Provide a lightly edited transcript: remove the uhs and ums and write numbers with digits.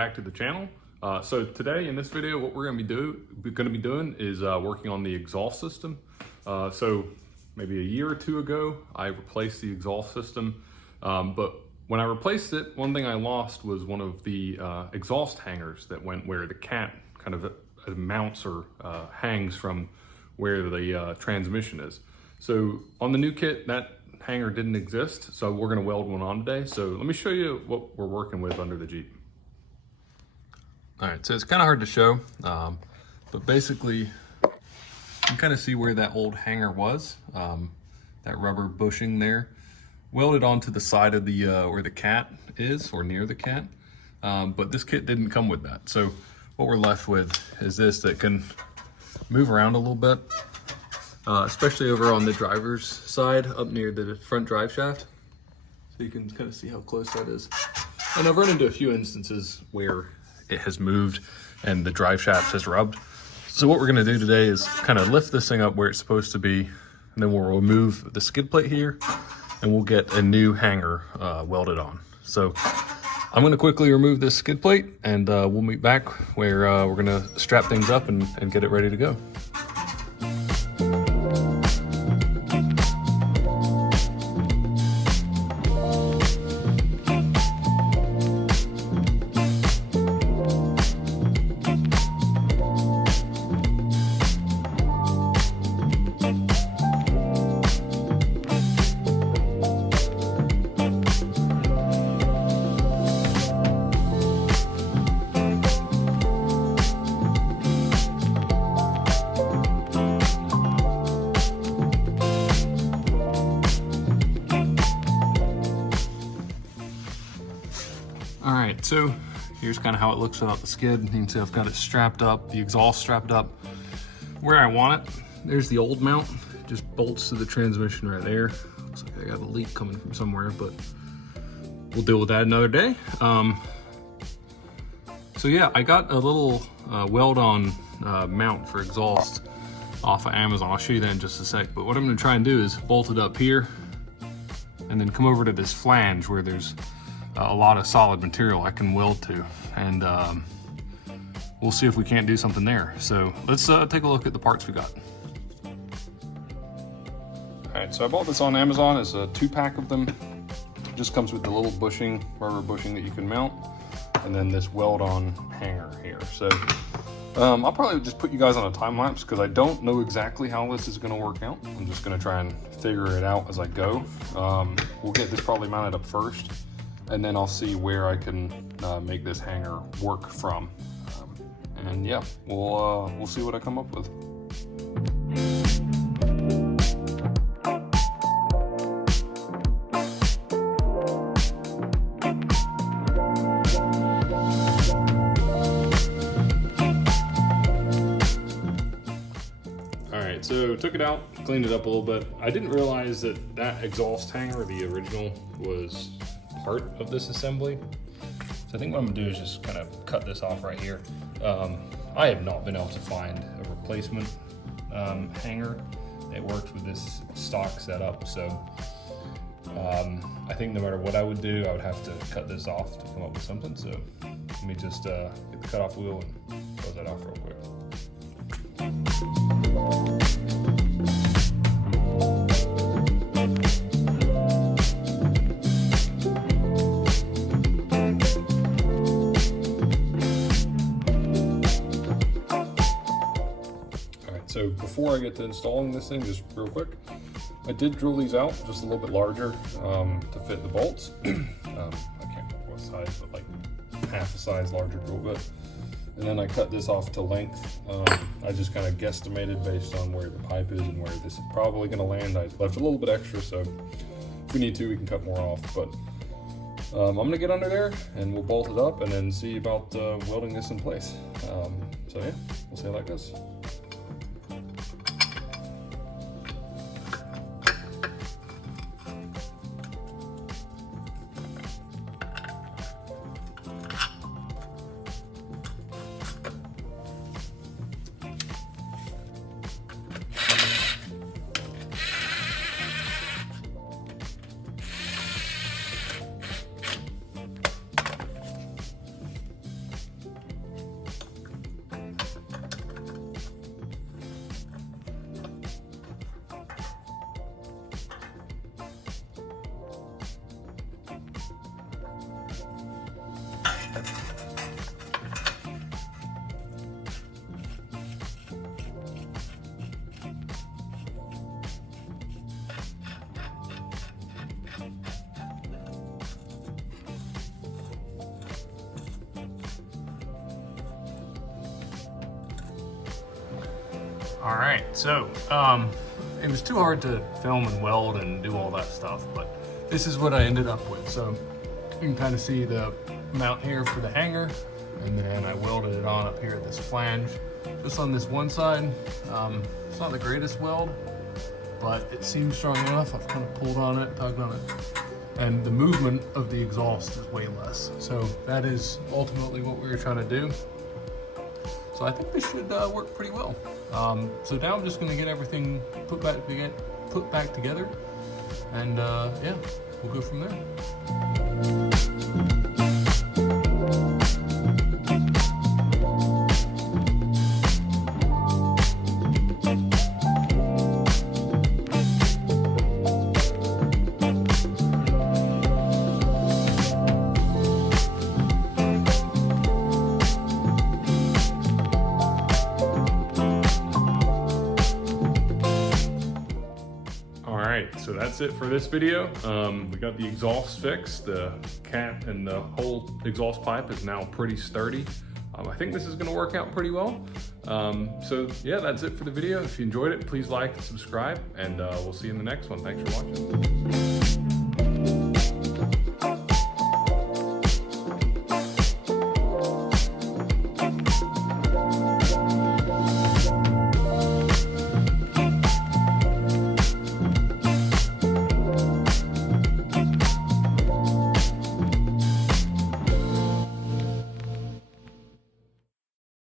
back to the channel. So today in this video, what we're going to be doing is working on the exhaust system. So maybe a year or two ago, I replaced the exhaust system, but when I replaced it, one thing I lost was one of the exhaust hangers that went where the cat kind of mounts or hangs from where the transmission is. So on the new kit, that hanger didn't exist, so we're going to weld one on today. So let me show you what we're working with under the Jeep. All right, so it's kind of hard to show, but basically you can kind of see where that old hanger was, that rubber bushing there, welded onto the side of the where the cat is, or near the cat, but this kit didn't come with that. So what we're left with is this that can move around a little bit, especially over on the driver's side up near the front drive shaft. So you can kind of see how close that is. And I've run into a few instances where it has moved and the drive shaft has rubbed. So what we're gonna do today is kind of lift this thing up where it's supposed to be, and then we'll remove the skid plate here and we'll get a new hanger welded on. So I'm gonna quickly remove this skid plate and we'll meet back where we're gonna strap things up and get it ready to go. All right, so here's kind of how it looks without the skid. You can see I've got it strapped up, the exhaust strapped up where I want it. There's the old mount, just bolts to the transmission right there. Looks like I got a leak coming from somewhere, but we'll deal with that another day. So yeah, I got a little weld-on mount for exhaust off of Amazon. I'll show you that in just a sec, but what I'm gonna try and do is bolt it up here and then come over to this flange where there's a lot of solid material I can weld to, and we'll see if we can't do something there. So let's take a look at the parts we got. All right, so I bought this on Amazon. It's a 2-pack of them. It just comes with the little bushing, rubber bushing that you can mount, and then this weld-on hanger here. So I'll probably just put you guys on a time lapse because I don't know exactly how this is going to work out. I'm just going to try and figure it out as I go. We'll get this probably mounted up first, and then I'll see where I can make this hanger work from. And yeah, we'll see what I come up with. All right, so took it out, cleaned it up a little bit. I didn't realize that that exhaust hanger, the original, was part of this assembly. So I think what I'm gonna do is just kind of cut this off right here. I have not been able to find a replacement hanger that worked with this stock setup. So I think no matter what I would do, I would have to cut this off to come up with something. So let me just get the cutoff wheel and close that off real quick. So before I get to installing this thing, just real quick, I did drill these out just a little bit larger to fit the bolts. I can't remember what size, but like half the size larger drill bit. And then I cut this off to length. I just kind of guesstimated based on where the pipe is and where this is probably gonna land. I left a little bit extra, so if we need to, we can cut more off. But I'm gonna get under there and we'll bolt it up and then see about welding this in place. So yeah, we'll see how that goes. All right, so it was too hard to film and weld and do all that stuff, but this is what I ended up with. So you can kind of see the mount here for the hanger, and then I welded it on up here at this flange. Just on this one side, it's not the greatest weld, but it seems strong enough. I've kind of pulled on it, tugged on it, and the movement of the exhaust is way less. So that is ultimately what we were trying to do. So I think this should work pretty well. So now I'm just gonna get everything put back together, and yeah, we'll go from there. So that's it for this video. We got the exhaust fixed. The cap and the whole exhaust pipe is now pretty sturdy. I think this is gonna work out pretty well. So yeah, that's it for the video. If you enjoyed it, please like and subscribe, and we'll see you in the next one. Thanks for watching.